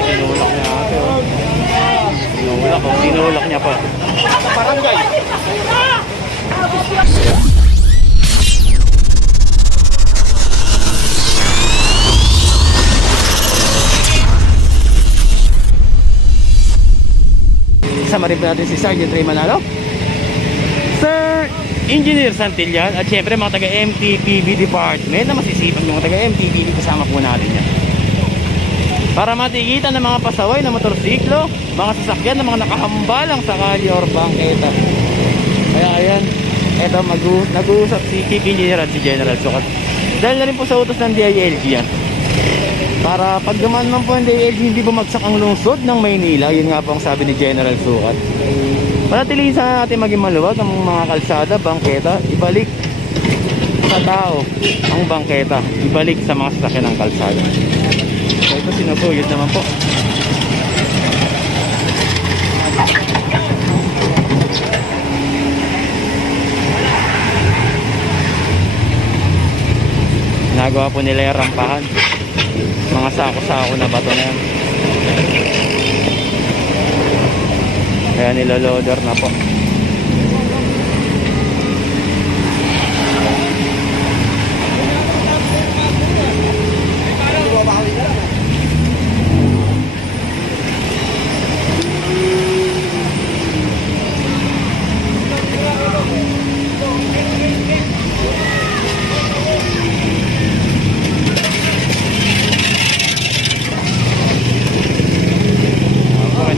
Tinulak niya ate, oh. Tinulak, oh. Tinulak niya pa. Barangay. Kasama rin po natin si Sergeant Ray Manalo, Sir Engineer Santillan, at syempre mga taga MTPB Department na masisipag yung mga taga MTPB. Kasama po natin yan para matigitan ng mga pasaway na motorsiklo, mga sasakyan na mga nakahambalang sa kalye or bangketa. Kaya ayan, eto nag-uusap si Chief Engineer at si General Sukat. Dahil na rin po sa utos ng DILG yan, para pag dumaan man po ang DILG hindi bumagsak ang lungsod ng Maynila. Yun nga po ang sabi ni General Sukat. Manatilihin sa natin maging maluwag ang mga kalsada, bangketa, ibalik sa tao ang bangketa, ibalik sa mga sasakyan ng kalsada. So ito sinusuyod naman po. Nagawa po nila yung rampahan, mga sako-sako na bato na yan. Kaya niloloader na po.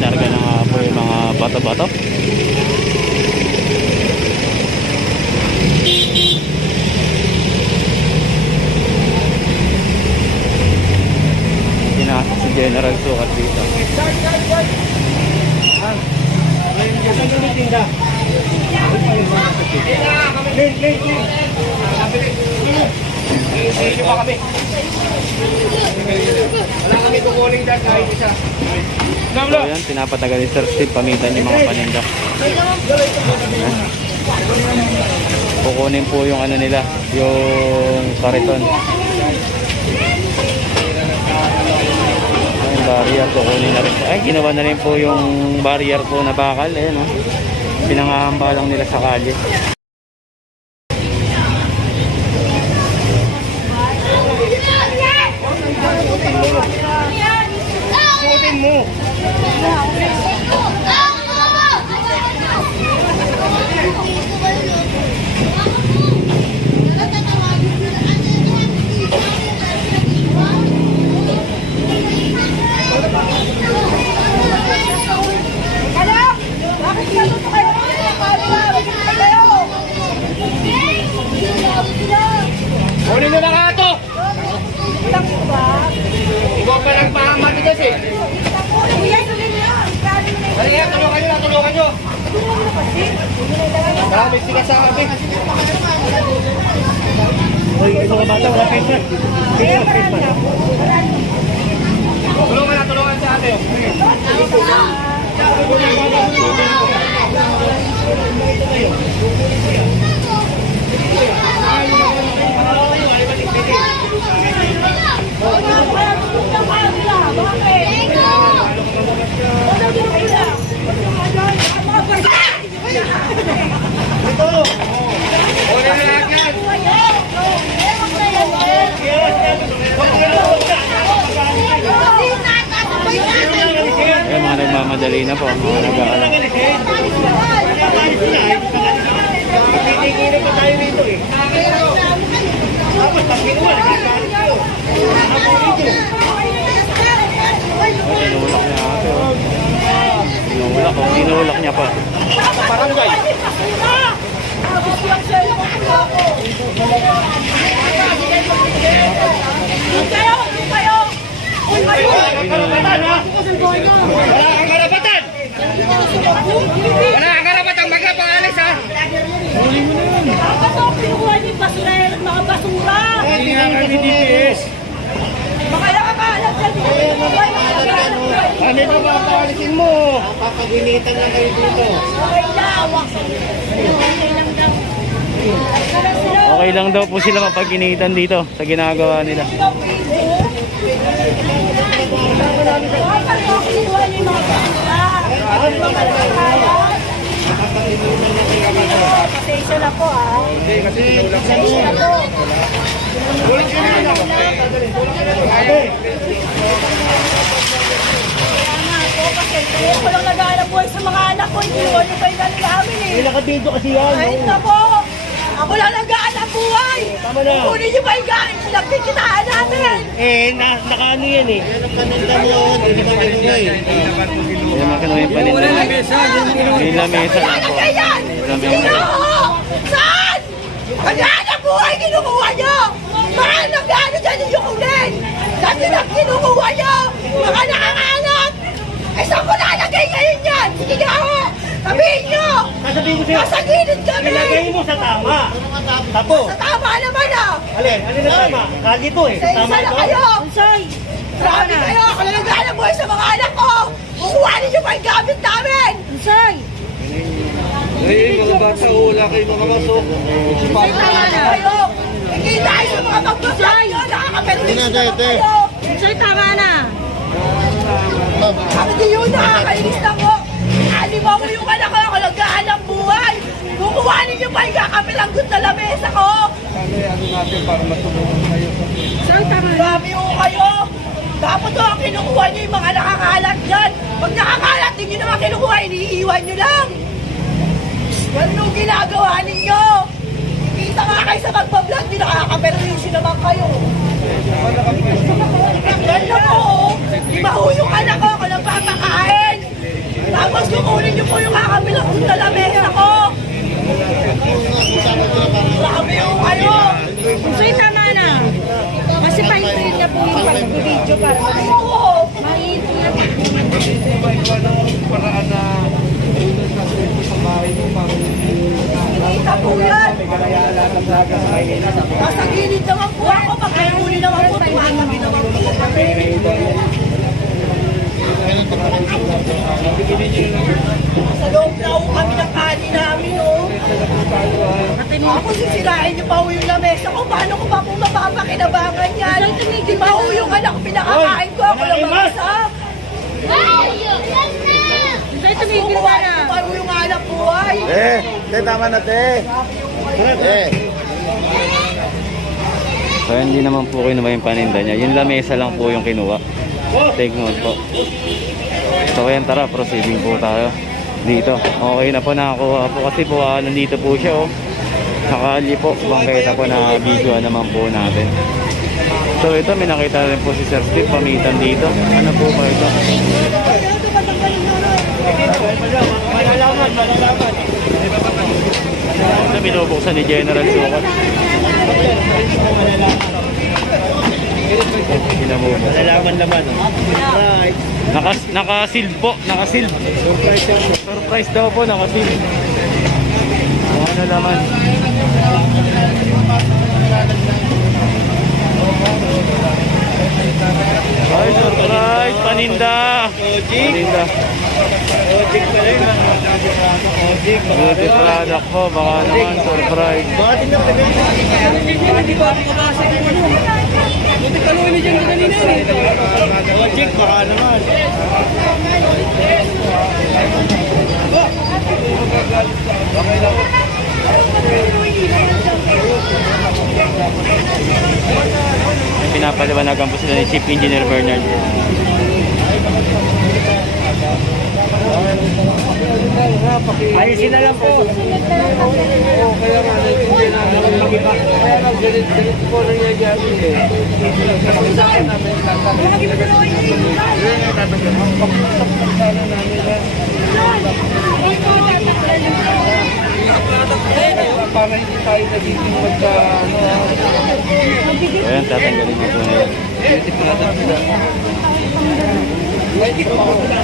Narga na nga po yung mga bato-bato. Pinasok si General Sukat dito. Wala kami kukuling dyan kahit isa. So yan, pinapatagal ni Sir Steve pamitan yung mga paninda. Kukunin po yung ano nila, yung kariton. Yung barrier, kukunin na rin. Ay, ginawa na rin po yung barrier po na bakal. Ayan, oh. Pinangahamba lang nila sa kalye. Suotin mo. Kunin nyo na nga ito. Ikaw pa lang pamatigas eh. Kaya tulungan nyo. Marami sila sa akin. Ito ka bata, wala face mask. Tulungan sa atin. Ayan, mga nagmamadali na po, mga nag-aalang. Titigilin pa tayo dito eh. Tapos pag ginawa, Tinulak niya ate, oh. Tinulak, oh. Tinulak niya pa. barangay. Wala kang karapatan! Wala kang karapatan! Magkapangalis ha! Huli mo na yun. Ito, pinukuha niyo basura, mga basura. Hindi nga kami DPS. Makaya ka ba? Alam ka dito. Ano ba papalisin mo? Papaginitan lang kayo dito. Okay na, awak sa iyo. Okay lang daw. Okay lang daw po sila mapaginitan dito sa ginagawa nila. Bakit mo kinuha niyo yung mga basura? Bakit mo malakayan? Pasensya na po ah. Pasensya na po. Tama po, pasensya. Ako lang nag-aanap buhay sa mga anak ko. Hindi ko yung kailan namin eh. Pinakabidyo kasi yan. Kahit na po. Ako lang nag-aanap buhay. Tama na. Kunin niyo ba yung gaan? Pinagkikitaan namin. Nakaano yan eh. Paninda mo, hindi ka kinuha eh. Yung mga kinuha yung paninda. Yung lamesa lang po. Ilalagay yan! Sino? Saan? Nag-aanap buhay kinukuha niyo! Mga nag-ano dyan yung kunin! Saan nila kinukuha niyo? Mga nakakalat! Eh saan ko nalagay ngayon yan? Sige nga ho! Sabihin niyo! Sasabihin ko sa'yo. Nasa gilid kami! Ilagay mo sa tama. Tapo. Sa tama naman ah! Alin na tama? Kali to eh. Sa isa Tama na ito. kayo! Grabe kayo! Ako lang nag-aanap buhay sa mga anak ko! Kukuha niyo ba yung gamit namin? Say! Mga bata, wala kayo mga masok. Tama na kayo! Hindi tayo sa mga magbablog nyo! Nakakaperwisyo naman kayo! Say, tama na. Hindi yun, nakakainis na ko! Alimaw mo yung anak ko! Ako naghahanap buhay! Kukuha ninyo pa yung kakabilanggot na lamesa ko! Say, tama na. Grabe mo kayo! Dapat to ang kinukuha nyo yung mga nakakalat dyan! Pag nakakalat, hindi nyo naman kinukuha, iniiwan nyo lang! Ano ginagawa ninyo? Kita nga kayo sa magbablog, di nakakaperwisyo naman kayo! Yan na po! Di ba ho yung anak ko, ako lang papakain! Tapos kukunin nyo po yung kakabilanggot na lamesa ko! Grabe ho kayo! Say, tama na. Kasi pahintuin na po yung pag-video para Oo! mahihintay na po. Kita po yan! Nasa gilid naman po ako, pagkakunin naman po, tumatabi naman po kami. Sa loob na ho kami ng kani namin, oh. Ako sisirain niyo pa ho yung lamesa ko, paano ko pa po mapapakinabangan yan? Di ba ho yung anak ko pinakakain ko, ako lang mag-isa? Say, tumigil ka na. Kukuha niyo pa ho yung anak buhay. Tama na te. So hindi naman po kinuha yung paninda niya. Yung lamesa lang po yung kinuha. Take note po. So ayan, tara, proceeding po tayo dito. Okay na po, nakakuha po kasi po nandito po siya oh. Nakali po, bangketa po na video naman po natin. So ito, may nakita rin po si Sir Steve pamitan dito. Ano po ba ito? Malalaman. Ito binubuksan ni General Sukat. Pinabubuksan. Malalaman naman. Right. Naka-seal po, naka-seal. Surprise daw po, naka-seal. Ano naman? Ay, surprise! Paninda! Paninda. Beauty product po, baka naman surprise. Logic, baka naman. Pinapaliwanagan po sila ni Chief Engineer Bernard. Ayusin na lang po. Kaya nga, kaya nga, galit po nangyayari eh. Para hindi tayo nagiging magka, Ayan, tatanggalin niyo po na yan.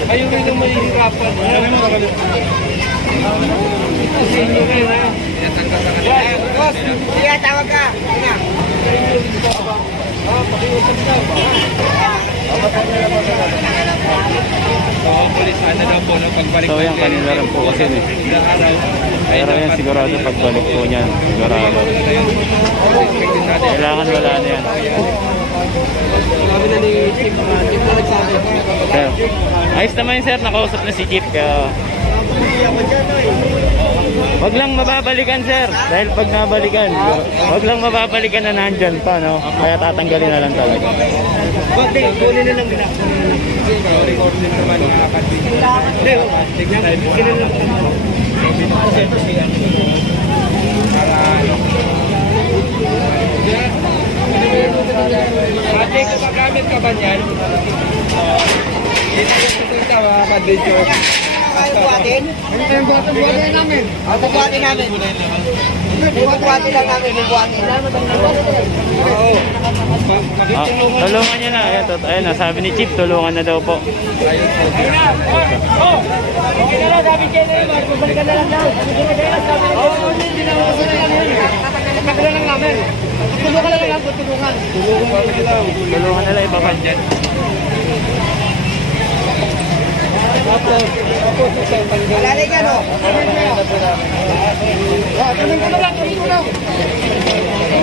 ayun rin ang mahihirapan. Kasi inyo rin ha. Boss, sige, tawag ka. Pakiusap daw. So yan, kanila rin po kasi eh. Pero yan sigurado pagbalik po niyan, sigurado. Kailangan wala na yan. Sabi na ni Chief, hindi po nagsabi Sir, ayos naman yun, sir. Nakausap na si Chief. Kaya wag lang mababalikan, sir. Dahil pag nabalikan, wag lang mababalikan na nandyan pa, no? Kaya tatanggalin na lang talaga. Bakit? Kunin na lang nila. Record din naman yung akad. Hindi, tignan. Tignan lang. Ate, kapagamit ka ba niyan? Ito yung mga kadidyo. Kaya buhatin? Ito yung buhatin namin. Buhatin namin. Buhatin lang namin. Buhatin. Oo. Tulungan niya na. Ayun na, sabi ni Chief, tulungan na daw po. Tulungan na lang iba pa dyan. Lalay ka, no?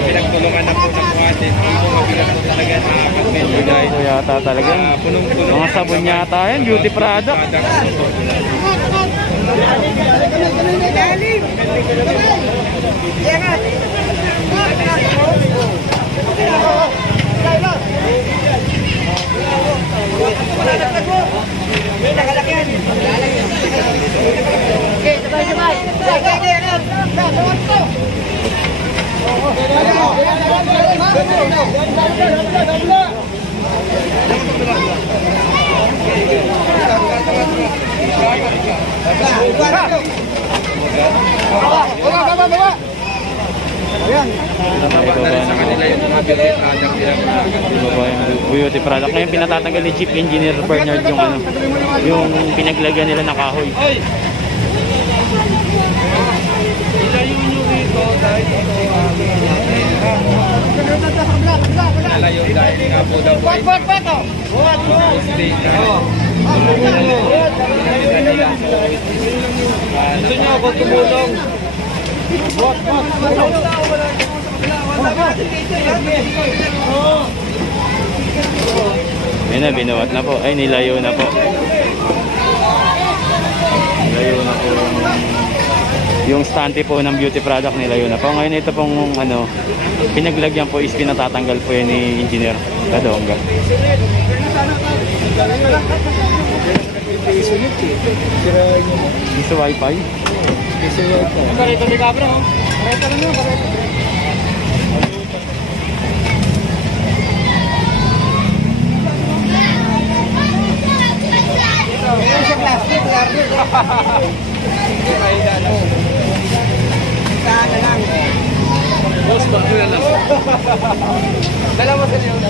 Pinagtulungan na po ng buhatin. Mabigat po talaga sa apat medyo dahil Ito yata talaga. punong-puno. Mga sabon yata yan, beauty product. Galing! Yangat! Nakalakyan! Okay, sabay-sabay! Sa kanila yung mga beauty product nila. Diba yung beauty product. Ngayon pinatatanggal ni Chief Engineer Bernard yung ano, yung pinaglagyan nila na kahoy. Ilayo nyo rito dahil ito nalayo dahil nga po daw po ay stay gusto nyo ako tumulong. Ayun na, binuhat na po. Ay, nilayo na po. Nilayo na po yung stante po ng beauty product, nilayo na po. Ngayon ito pong ano, pinaglagyan po is pinatatanggal po yun ni Engineer Kadonga. Piso wifi. Karito ni Cabra, oh. Karito lang yun, karito. Meron siya plastic, larger. Sana lang. Boss, ba? Ano lang? Dalawa sa niyo na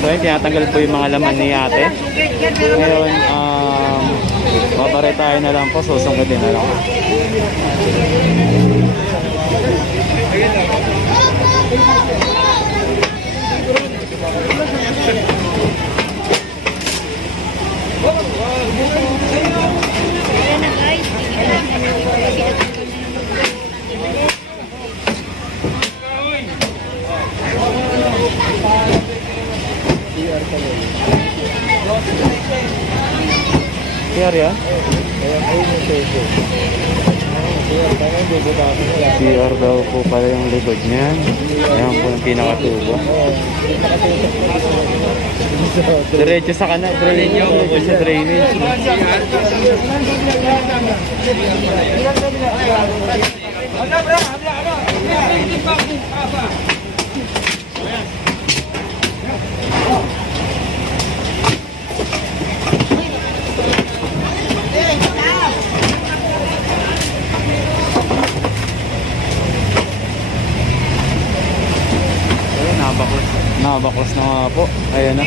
So yun, tinatanggal po yung mga laman ni ate. Ngayon, babaretay na lang po, susungkitin na lang. CR yan? CR daw po pala yung likod niyan. Ayan po yung pinakatubo. Diretso sa kanan, diretso sa drainage. Nabakos na nga po. Ayan na.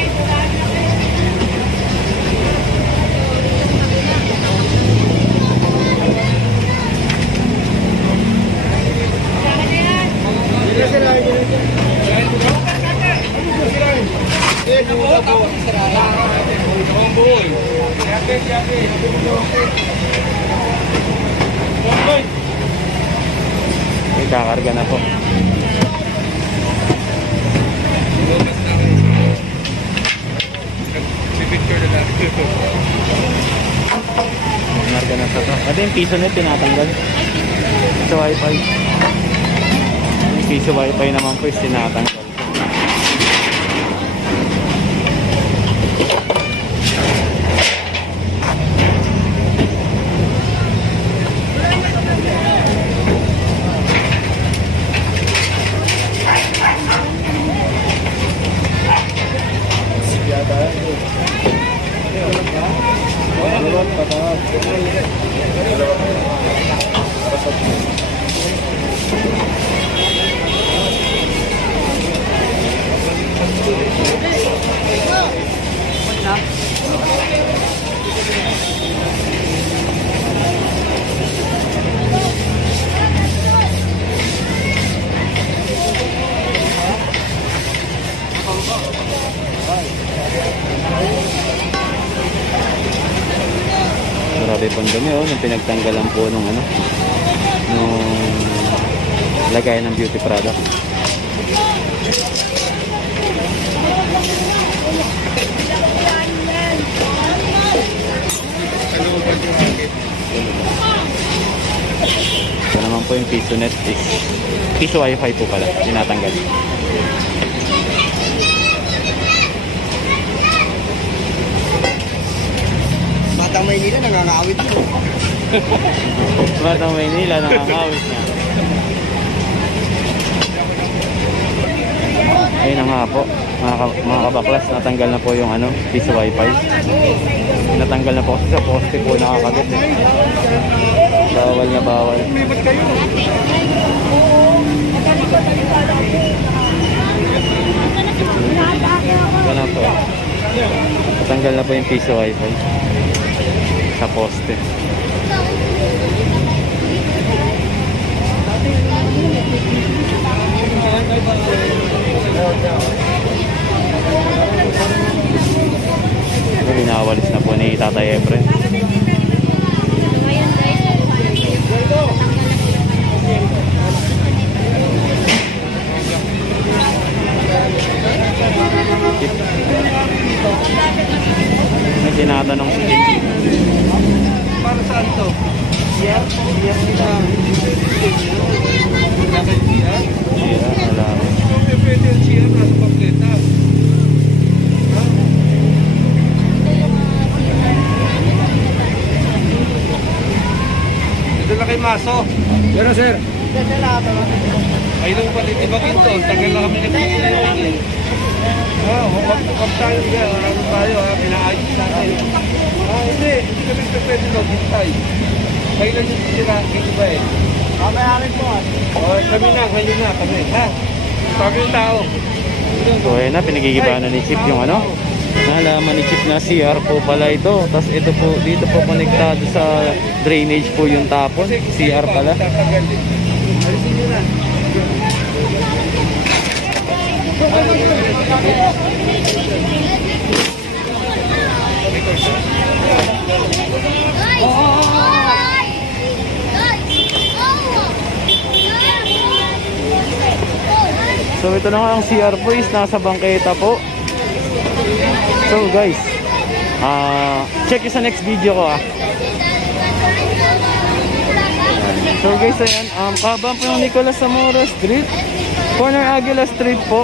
Kakarga na po. piso net tinatanggal. Sa wifi. Yung piso wifi naman po is tinatanggal. Grabe pong dumi oh, nung pinagtanggalan po nung ano, nung lagay ng beauty product. Ito naman po yung piso net is piso wifi po pala, tinatanggal. Batang Maynila, nangangawit mo. Batang Maynila, nakakawit na. Ayun na nga po, mga kabaklas, natanggal na po yung ano, piso wifi. Natanggal na po kasi sa poste po nakakabit eh. Bawal na bawal. Ganun po. Natanggal na po yung piso wifi sa poste. Binawalis na po ni Tatay Efren. May tinatanong si Kim. Para saan to? Yan nila. Bakit yan? Sira, wala. Pwede yung siya nasa pakleta. Ito na kay Maso. Pero sir. Ay nung palit iba ginto. Tagal na kami nagpapalagay. Huwag tayo dyan. Ano tayo ha? Pinaayos natin. Hindi kami pwede no. Hintay. Kailan yung sira? Hindi ba eh? Kamayarin po. Kami na. Ngayon na kami. Ha? Sabi yung tao. So ayun na, pinagigibahan na ni Chip yung ano. Nalaman ni Chip na CR po pala ito. Tapos ito po, dito po konektado sa drainage po yung tapon. CR pala. Alisin nyo na. So ito na nga ang CR po is nasa bangketa po. So guys, check you sa next video ko ah. So guys, ayan, kahabang po yung Nicolas Zamora Street, corner Aguila Street po.